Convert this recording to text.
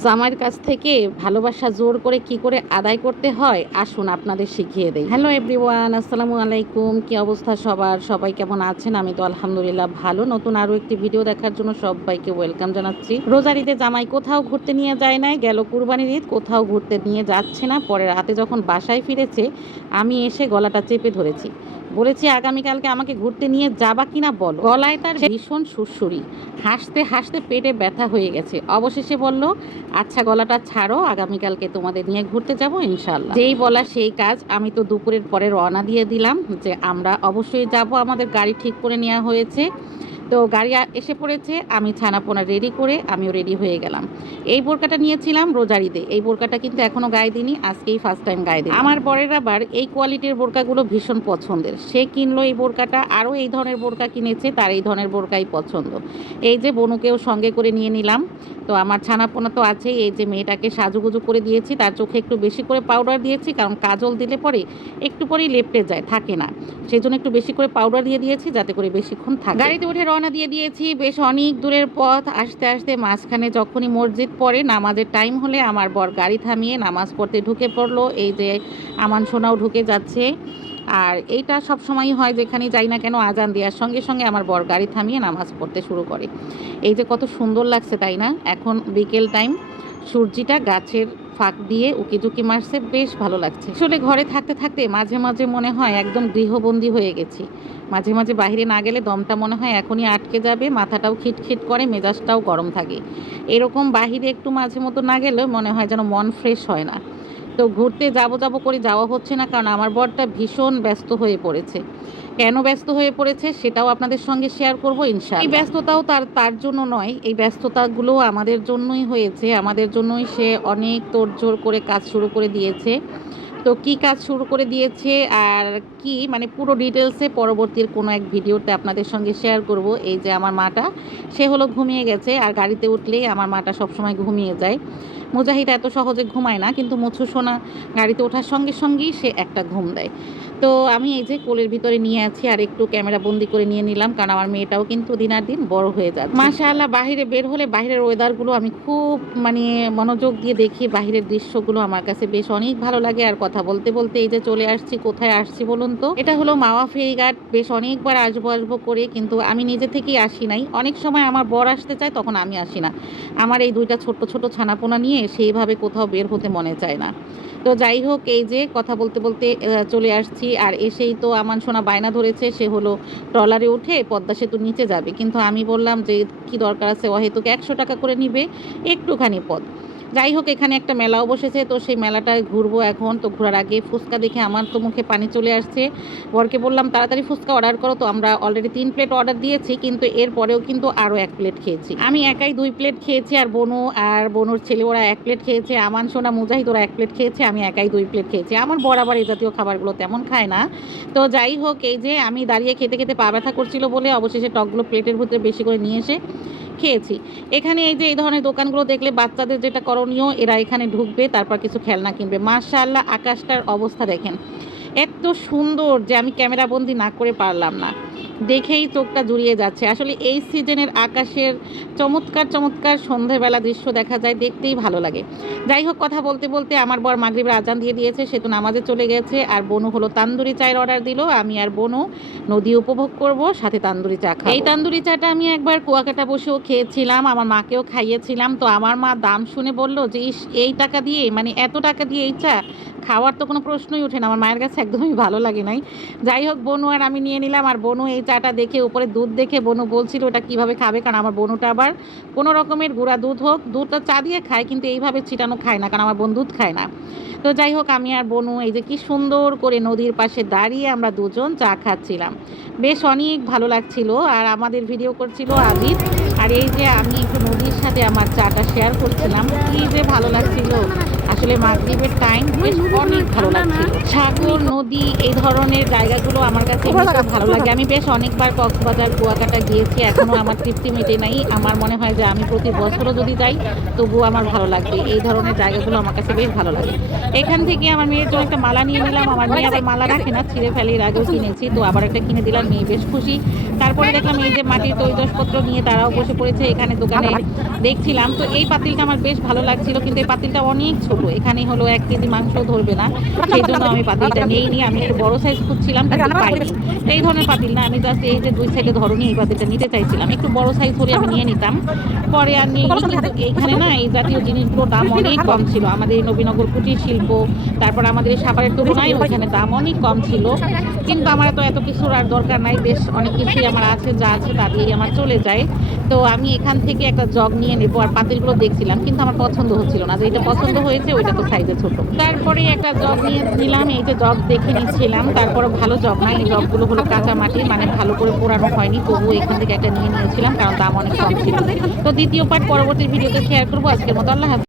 জামাইয়ের কাছ থেকে ভালোবাসা জোর করে কি করে আদায় করতে হয় আসুন আপনাদের শিখিয়ে দেই। হ্যালো এভরিওয়ান, আসসালামু আলাইকুম। কি অবস্থা সবার? সবাই কেমন আছেন? আমি তো আলহামদুলিল্লাহ ভালো। নতুন আরও একটি ভিডিও দেখার জন্য সবাইকে ওয়েলকাম জানাচ্ছি। রোজার ঈদে জামাই কোথাও ঘুরতে নিয়ে যায় নাই, গেল কুরবানির ঈদ, কোথাও ঘুরতে নিয়ে যাচ্ছে না। পরে রাতে যখন বাসায় ফিরেছে আমি এসে গলাটা চেপে ধরেছি, বলেছি আগামীকালকে আমাকে ঘুরতে নিয়ে যাবা কিনা বলো। গলায় তার ভীষণ সুরসুরি, হাসতে হাসতে পেটে ব্যথা হয়ে গেছে। অবশেষে বলল, আচ্ছা গলাটা ছাড়ো, আগামীকালকে তোমাদের নিয়ে ঘুরতে যাব ইনশাল্লাহ। যেই বলা সেই কাজ, আমি তো দুপুরের পরে রওনা দিয়ে দিলাম যে আমরা অবশ্যই যাব, আমাদের গাড়ি ঠিক করে নেওয়া হয়েছে। তো গাড়ি এসে পড়েছে, আমি ছানাপোনা রেডি করে আমিও রেডি হয়ে গেলাম। এই বোরকাটা নিয়েছিলাম রোজার ঈদে, এই বোরকাটা কিন্তু এখনও গায়ে দিইনি, আজকেই ফার্স্ট টাইম গায়ে দিই। আমার বরের আবার এই কোয়ালিটির বোরকাগুলো ভীষণ পছন্দের, সে কিনলো এই বোরকাটা, আরও এই ধরনের বোরকা কিনেছে, তার এই ধরনের বোরকাই পছন্দ। এই যে বনুকেও সঙ্গে করে নিয়ে নিলাম। তো আমার ছানাপোনা তো আছেই, এই যে মেয়েটাকে সাজুগুজু করে দিয়েছি, তার চোখে একটু বেশি করে পাউডার দিয়েছি, কারণ কাজল দিলে পরে একটু পরেই লেপটে যায়, থাকে না, সেই জন্য একটু বেশি করে পাউডার দিয়ে দিয়েছি যাতে করে বেশিক্ষণ থাকে। গাড়িতে উঠে রওনা দিয়ে দিয়েছি। বেশ অনেক দূরের পথ, আস্তে আস্তে মাঝখানে যখনই মসজিদ পড়ে, নামাজের টাইম হলে আমার বর গাড়ি থামিয়ে নামাজ পড়তে ঢুকে পড়লো। এই যে আমান সোনাও ঢুকে যাচ্ছে। আর এইটা সব সময়ই হয়, যেখানেই যাই না কেন আজান দেওয়ার সঙ্গে সঙ্গে আমার বর গাড়ি থামিয়ে নামাজ পড়তে শুরু করে। এই যে কত সুন্দর লাগছে তাই না? এখন বিকেল টাইম, সূর্যিটা গাছের ফাঁক দিয়ে উকিঝুঁকি মারছে, বেশ ভালো লাগছে। আসলে ঘরে থাকতে থাকতে মাঝে মাঝে মনে হয় একদম গৃহবন্দী হয়ে গেছি। মাঝে মাঝে বাইরে না গেলে দমটা মনে হয় এখনই আটকে যাবে, মাথাটাও খিটখিট করে, মেজাজটাও গরম থাকে। এরকম বাহিরে একটু মাঝে মতো না গেলেও মনে হয় যেন মন ফ্রেশ হয় না। তো ঘুরতে যাব যাব করে যাওয়া হচ্ছে না, কারণ আমার বরটা ভীষণ ব্যস্ত হয়ে পড়েছে। কেন ব্যস্ত হয়ে পড়েছে সেটাও আপনাদের সঙ্গে শেয়ার করব ইনশাআল্লাহ। এই ব্যস্ততাও তার জন্য নয়, এই ব্যস্ততাগুলো আমাদের জন্যই হয়েছে, আমাদের জন্যই সে অনেক তোড়জোড় করে কাজ শুরু করে দিয়েছে। তো কি কাজ শুরু করে দিয়েছে আর কি মানে পুরো ডিটেলসে পরবর্তীর কোনো এক ভিডিওতে আপনাদের সঙ্গে শেয়ার করব। এই যে আমার মাটা, সে হলো ঘুমিয়ে গেছে, আর গাড়িতে উঠলেই আমার মাটা সবসময় ঘুমিয়ে যায়। মুজাহিদ এত সহজে ঘুমায় না, কিন্তু মুছু সোনা গাড়িতে ওঠার সঙ্গে সঙ্গেই সে একটা ঘুম দেয়। তো আমি এই যে কোলের ভিতরে নিয়ে আছি আর একটু ক্যামেরা বন্দি করে নিয়ে নিলাম, কারণ আমার মেয়েটাও কিন্তু দিনার দিন বড় হয়ে যাচ্ছে। মাশাআল্লাহ, বাইরে বের হলে বাইরের ওয়েদারগুলো আমি খুব মানে মনোযোগ দিয়ে দেখি, বাইরের দৃশ্যগুলো আমার কাছে বেশ অনেক ভালো লাগে। আর কথা বলতে বলতে এই যে চলে আসছি, কোথায় আসছি বলুন তো? এটা হলো মাওয়া ফেরিঘাট। বেশ অনেকবার আসবো আসবো করে কিন্তু আমি নিজে থেকেই আসি নাই। অনেক সময় আমার বর আসতে চায়, তখন আমি আসি না। আমার এই দুইটা ছোট্ট ছোট ছানাপোনা নিয়ে সেইভাবে কোথাও বের হতে মনে চায় না। তো যাই হোক, এই যে কথা বলতে বলতে চলে আসছি। আর এসেই তো আমান সোনা বায়না ধরেছে, সে হলো ট্রলারে উঠে পদ্মা সেতুর নিচে যাবে, কিন্তু আমি বললাম যে কি দরকার আছে, অহেতুক 100 টাকা করে নিবে একটুখানি পথ। যাই হোক, এখানে একটা মেলাও বসেছে, তো সেই মেলাটায় ঘুরবো এখন। তো ঘোরার আগে ফুচকা দেখে আমার তো মুখে পানি চলে আসছে। বরকে বললাম তাড়াতাড়ি ফুচকা অর্ডার করো। তো আমরা অলরেডি 3 প্লেট অর্ডার দিয়েছি, কিন্তু এরপরেও কিন্তু আরও 1 প্লেট খেয়েছি। আমি একাই 2 প্লেট খেয়েছি, আর বনু আর বনুর ছেলে ওরা 1 প্লেট খেয়েছে, আমান সোনা মুজাহিদ ওরা 1 প্লেট খেয়েছে, আমি একাই 2 প্লেট খেয়েছি। আমার বর আবার এই জাতীয় খাবারগুলো তেমন খায় না। তো যাই হোক, এই যে আমি দাঁড়িয়ে খেতে খেতে পা ব্যথা করছিল বলে অবশেষে টকগুলো প্লেটের ভিতরে বেশি করে নিয়ে এসে খেয়েছি। এখানে এই যে এই ধরনের দোকানগুলো দেখলে বাচ্চাদের যেটা করণীয়, এরা এখানে ঢুকবে, তারপর কিছু খেলনা কিনবে। মাশাআল্লাহ, আকাশটার অবস্থা দেখেন, এত সুন্দর যে আমি ক্যামেরা বন্দি না করে পারলাম না, দেখেই চোখটা জুড়িয়ে যাচ্ছে। আসলে এই সিজনের আকাশের চমৎকার চমৎকার সন্ধ্যাবেলা দৃশ্য দেখা যায়, দেখতেই ভালো লাগে। যাই হোক, কথা বলতে বলতে আমার বর মাগরিবের আজান দিয়ে দিয়েছে, সে তো নামাজে চলে গেছে। আর বনু হলো তান্দুরি চায়ের অর্ডার দিল, আমি আর বনু নদী উপভোগ করব, সাথে তান্দুরি চা খাবো। এই তান্দুরি চাটা আমি একবার কুয়াকাটা বসেও খেয়েছিলাম, আমার মাকেও খাইয়েছিলাম। তো আমার মা দাম শুনে বলল যে ইস, এই টাকা দিয়ে মানে এত টাকা দিয়ে এই চা খাওয়ার তো কোনো প্রশ্নই ওঠে না। আমার মায়ের কাছে একদমই ভালো লাগে নাই। যাই হোক, বনু আর আমি নিয়ে নিলাম। আর বনু এই চাটা দেখে, উপরে দুধ দেখে বনু বলছিল ওটা কীভাবে খাবে, কারণ আমার বনুটা আবার কোনো রকমের গুঁড়া দুধ হোক, দুধটা চা দিয়ে খায়, কিন্তু এইভাবে ছিটানো খায় না, কারণ আমার বোন দুধ খায় না। তো যাই হোক, আমি আর বনু এই যে কি সুন্দর করে নদীর পাশে দাঁড়িয়ে আমরা দুজন চা খাচ্ছিলাম, বেশ অনেক ভালো লাগছিল। আর আমাদের ভিডিও করছিল আবিদ, আর এই যে আমি একটু নদীর সাথে আমার চাটা শেয়ার করছিলাম, কি যে ভালো লাগছিল। আসলে মাগরিবের টাইম বেশ অনেক ভালো লাগছিল। সাগর, নদী, এই ধরনের জায়গাগুলো আমার কাছে ভালো লাগে। আমি বেশ অনেকবার কক্সবাজার, কুয়াকাটা গিয়েছি, এখনও আমার তৃপ্তি মেটে নাই। আমার মনে হয় যে আমি প্রতি বছরও যদি যাই তবুও আমার ভালো লাগবে। এই ধরনের জায়গাগুলো আমার কাছে বেশ ভালো লাগে। এখান থেকে আমার মেয়ের জন্য একটা মালা নিয়ে নিলাম। আমার মেয়ে আবার মালা রাখে না, ছিঁড়ে ফেলে, এর আগেও কিনেছি, তো আবার একটা কিনে দিলাম, মেয়ে বেশ খুশি। তারপরে দেখলাম এই যে মাটির তৈজসপত্র নিয়ে তারাও বসে পড়েছে এখানে দোকানে দেখছিলাম। তো এই পাতিলটা আমার বেশ ভালো লাগছিল, কিন্তু এই পাতিলটা অনেক ছোট, এখানে হলো 1 কেজি মাংস ধরবে না, সেই জন্য আমি পাতিলটা নেইনি। আমি একটু বড় সাইজ খুঁজছিলাম কিন্তু পাইনি। এই ধরনের পাতিল না, আমি জাস্ট এই যে 2 সাইডে ধরনি এই পাতিলটা নিতে চাইছিলাম, একটু বড় সাইজ হলে আমি নিয়ে নিতাম। পরে আর নিইনি। কিন্তু এইখানে না এই জাতীয় জিনিসগুলোর দাম অনেক কম ছিল। আমাদের এই নবীনগর কুটির শিল্প, তারপর আমাদের এই সাভারের তুলনায় ওইখানে দাম অনেক কম ছিল। কিন্তু আমার তো এত কিছুর আর দরকার নাই, বেশ অনেক কিছুই আমার আছে, যা আছে তা দিয়েই আমার চলে যায়। তো আমি এখান থেকে একটা জগ নিয়ে নেবো, আর পাতিলগুলো দেখছিলাম কিন্তু আমার পছন্দ হচ্ছিল না, যে এটা পছন্দ হয়েছে ওইটা তো সাইজে ছোট। তারপরে একটা জগ নিয়ে নিলাম, এই যে জগ দেখে নিচ্ছিলাম। তারপরে ভালো জগ না, এই জগগুলো হলো কাঁচা মাটি, মানে ভালো করে পোড়ানো হয়নি, তবুও এখান থেকে একটা নিয়ে নিয়েছিলাম কারণ দাম অনেক কম ছিল। তো দ্বিতীয় পার্ট পরবর্তী ভিডিওতে শেয়ার করবো। আজকের মতো আল্লাহ হাফেজ।